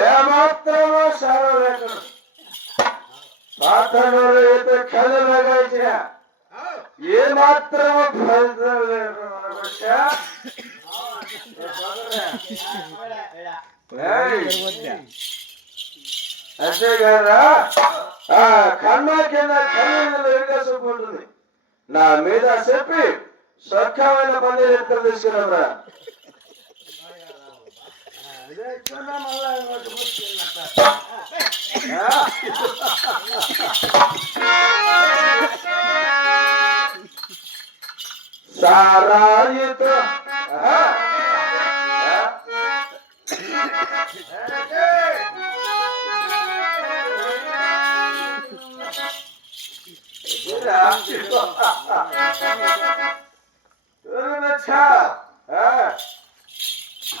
ఏమాత్రమో సారా లేకుండా సాతనుడు అయితే కళ్ళు లగాయించిన ఫలితం లేదు బహుశా ఏయ్. అంతే కదా? ఆ కన్న కింద కళ్ళు ఎరగసుకుంటుంది నా మీద చెప్పి స్వర్గమైన పని ఎక్కడ తీసుకురా సారాయితో ఆహా. ఆ? ఎదురా? ఎవరు వచ్చా? ఆ? లేయ్,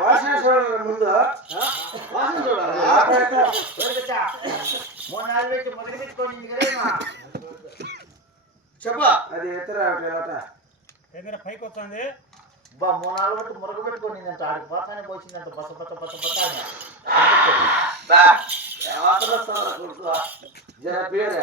వాసన చూడాలి ముందు వాసన చూడాలి చెప్పా అది ఎత్తరా పైకి వస్తుంది? బా మూడు నాలుగు బట్టి మురగ పెట్టుకొని ఆడికి పోతానే పోసిందంట. బస బస బస బస అని. జర పేరే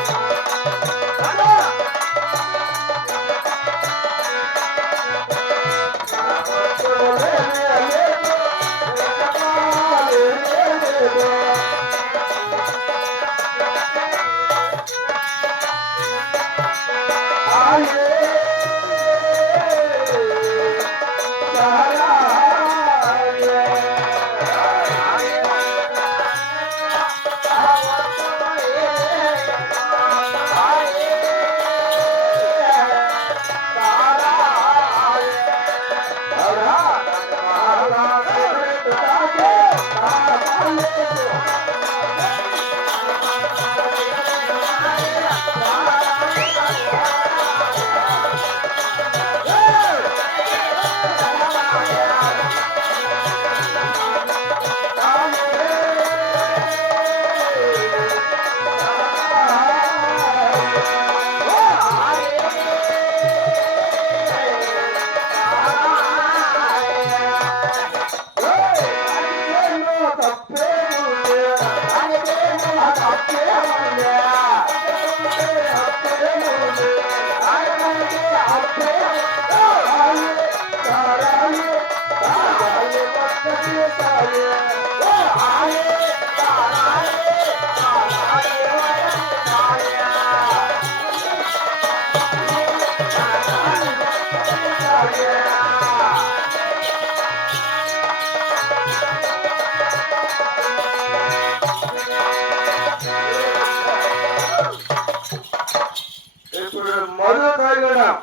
తాగడం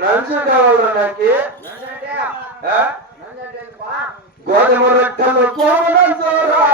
నంచు నాకు గోధుమ రొట్టెలు కోమలం చూరా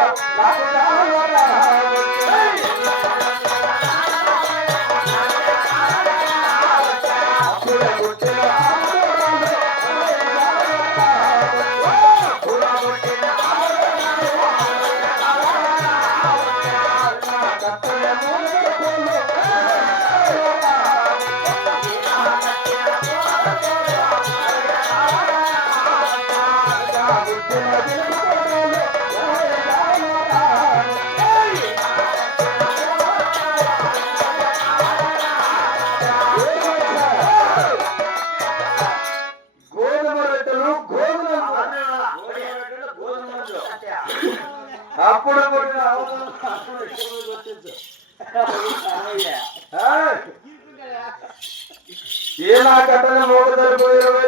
ఇక్కడ కొట్టించు. ఆ? కట్టన మూడు తరపు ఇరవై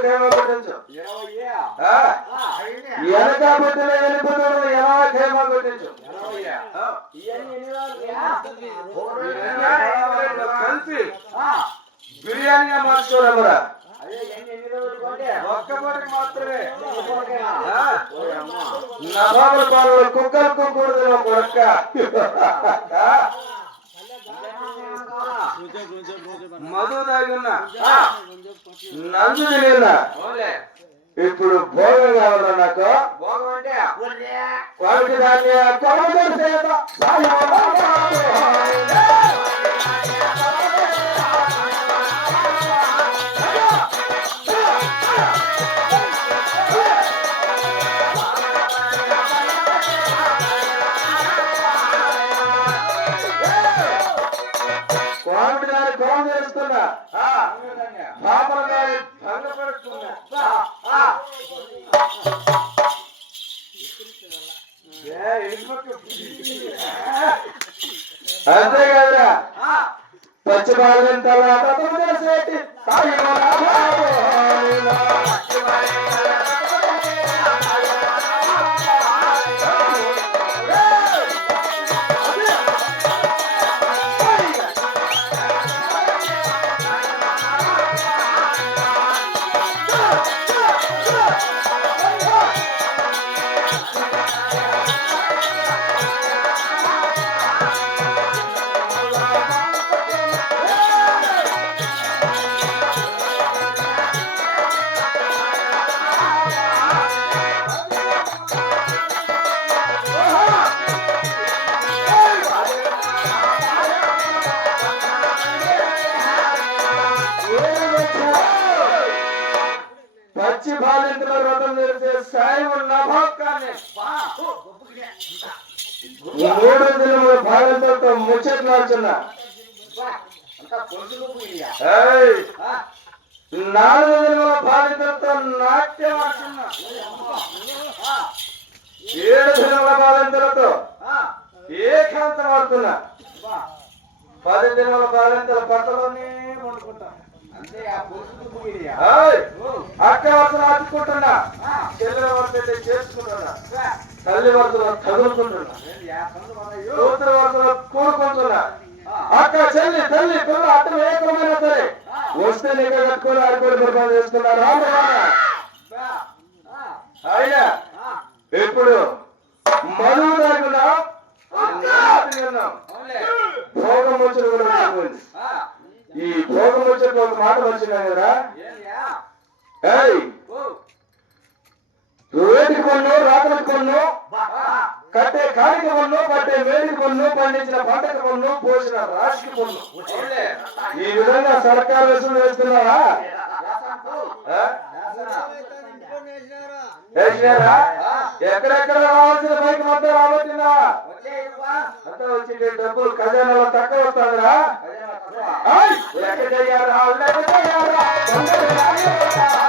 కుక్కలకు కూడదు కొడక మధు. నందు. ఇప్పుడు భోగం కావాలా నాకు భోగం అంటే. వాడికి దాన్ని పోయినా. ఏయ్! నాలుగు దినముల బాలింతలతో నాట్యం ఆడుతున్నా. ఏడు దినముల బాలింతలతో ఆ. ఏకాంతం ఆడుతున్నా. పది దినముల బాలింతల పట్టలోనే వండుకుంటా. అక్క వరుసలు ఆడుకుంటున్నా. చెల్లెల వరుసలు చేసుకుంటున్నా. తల్లి వరుసలు చదువుకుంటున్నా ఏంది ఆ పొందు పదయ్యో? కూతురు వరుసలు కూడుకుంటున్నా ఆ. అక్క చెల్లి తల్లి పిల్ల అటు ఏకమైన సరే వస్తే నీకు కట్టుకుని ఆడుకొని పరిపాలన చేస్తున్నా రామ రామ బా. ఆ. అయినా. ఇప్పుడు మనువు అవునులే. భోగం వచ్చిన కూడా. ఈ భోగం వచ్చేట ఒక మాట వచ్చినా కదా? ఏయ్ ఓ. వేడి బా. కట్టే కాడికి కొన్ను పట్టే వేడికి కొన్ను పండించిన పంటకు కొన్ను పోసిన కొన్ను అవునులే. ఈ విధంగా సర్కారు వసూలు వేస్తున్నారా. వేసినారా ఎక్కడెక్కడ రావాల్సిన బైక్ మొత్తం బా. అంతా వచ్చి డబ్బులు ఖజానాలో తక్కువ వస్తుందిరా అదే నా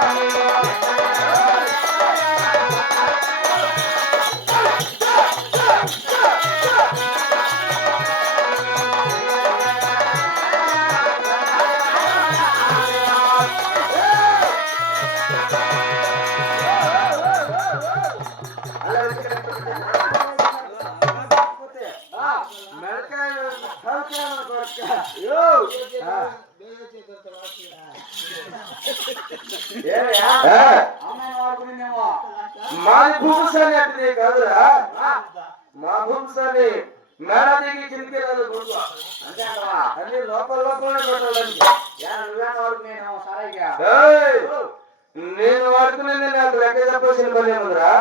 మాది భూమిసాని అంటే కాదురా. మా భూమిసాని మేడ దిగి కిందికి? అన్ని లోపల! ఓ. నేను వాడుకునేది నాకు లెక్క చెప్పాల్సిన పని ఏముందిరా.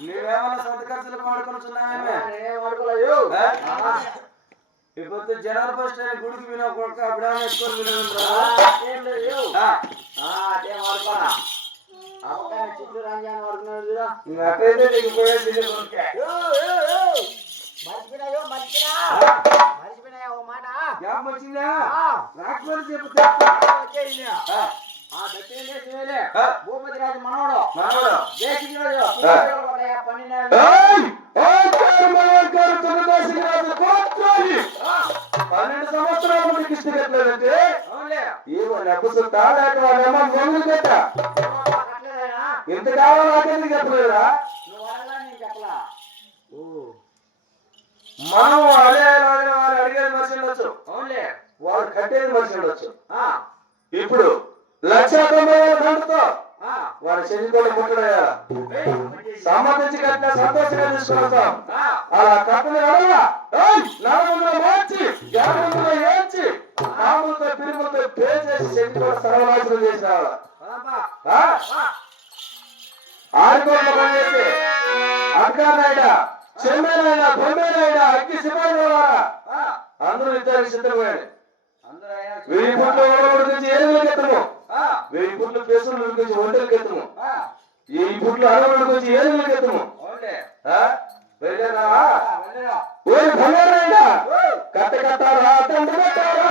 నీవేమన్నా సొంత ఖర్చులకు వాడుకొనుచున్నావేమే ఇప్పుడు జనవరి ఫస్ట్ అని గుడికి వినా కొడుకు అప్పుడేమో ఎత్తుకొని రంజాన్ చూడు. మర్చిపోయినాయో, మర్చిపోయినా. మర్చిపోయినాయా ఓ మాట? వచ్చిందా. రాకపోతే వచ్చేసింది. భూపతి రాజు మనోడు. దేశికుడు ఎంత కావాలో అతనికి చెప్పలేదా మనం అదే అడిగేది మనిషి వాడు కట్టేది మనిషి ఇప్పుడు లక్ష ఏయ్, మంచి చేశావు. సంబంధించి కట్టిన సంతోషంగా ఆ, అలా కట్టని మార్చి యాభై ఏడ్చి నాములతో పిలుపులతో పే చేసి చెందుకోవడం సర్వనాశనం చేసిన ఆడుకోవడం పనిచేసి అక్కడైనా చెన్నైనా బొమ్మేనైనా అగ్గి అందరూ అందరూ అయినా వెయ్యి పుట్లు ఓడోడు నుంచి ఏనుగులకి ఎత్తము ఆ, కేసులు నుంచి ఒంటెలకి ఎత్తము ఈ పుట్లు అరవై నుంచి ఏనుగులకి ఎత్తము? వెళ్ళారా. ఓయ్ కట్ట కట్టారా తండ్రి కట్టారా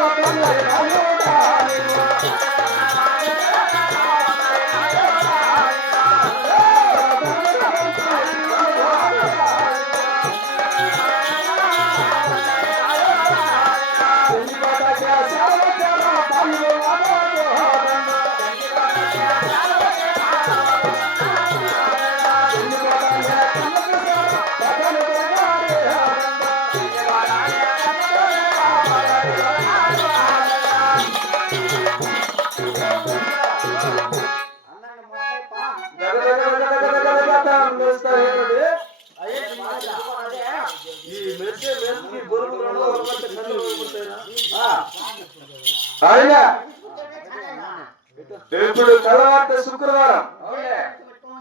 ఇప్పుడు తర్వాత శుక్రవారం.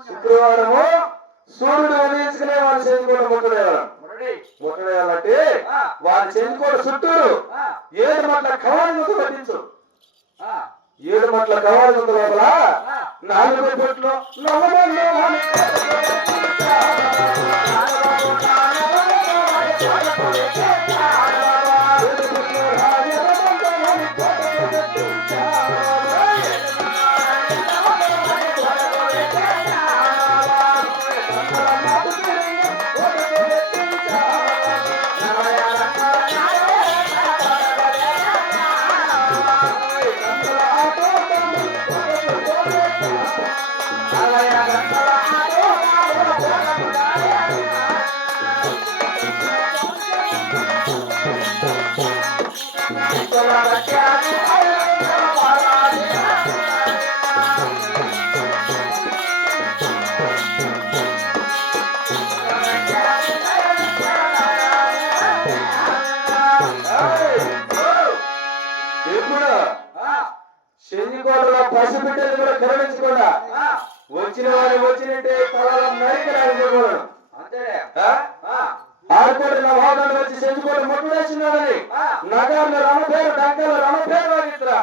శుక్రవారము సూర్యుడు ఉదయించుకునే వాళ్ళు చెందుకోవడం ముట్టడేవారు. ముట్టడేయాలంటే వాళ్ళు చెందుకోవడం చుట్టూరు ఏడు మట్ల కవాలి పట్టించు. ఏడు మట్ల కవాలి లోపల. నాలుగు పొట్లు నవమల్లో ఇప్పుడు ఆ, శనికోటలో పసిబిడ్డలు కూడా కరుణించకుండా వచ్చిన వాడిని వచ్చినట్టే తలలో నరికి అనుకోకూడదు అంతేలే. ఆ? ఆ, ఆడుకోటి నా వాదన వచ్చి చెంచుకోటి ముట్టులేసినాడని ఆ. నగర్లో రమ పేరు డంకలో రమ పేరు వాడిద్రా?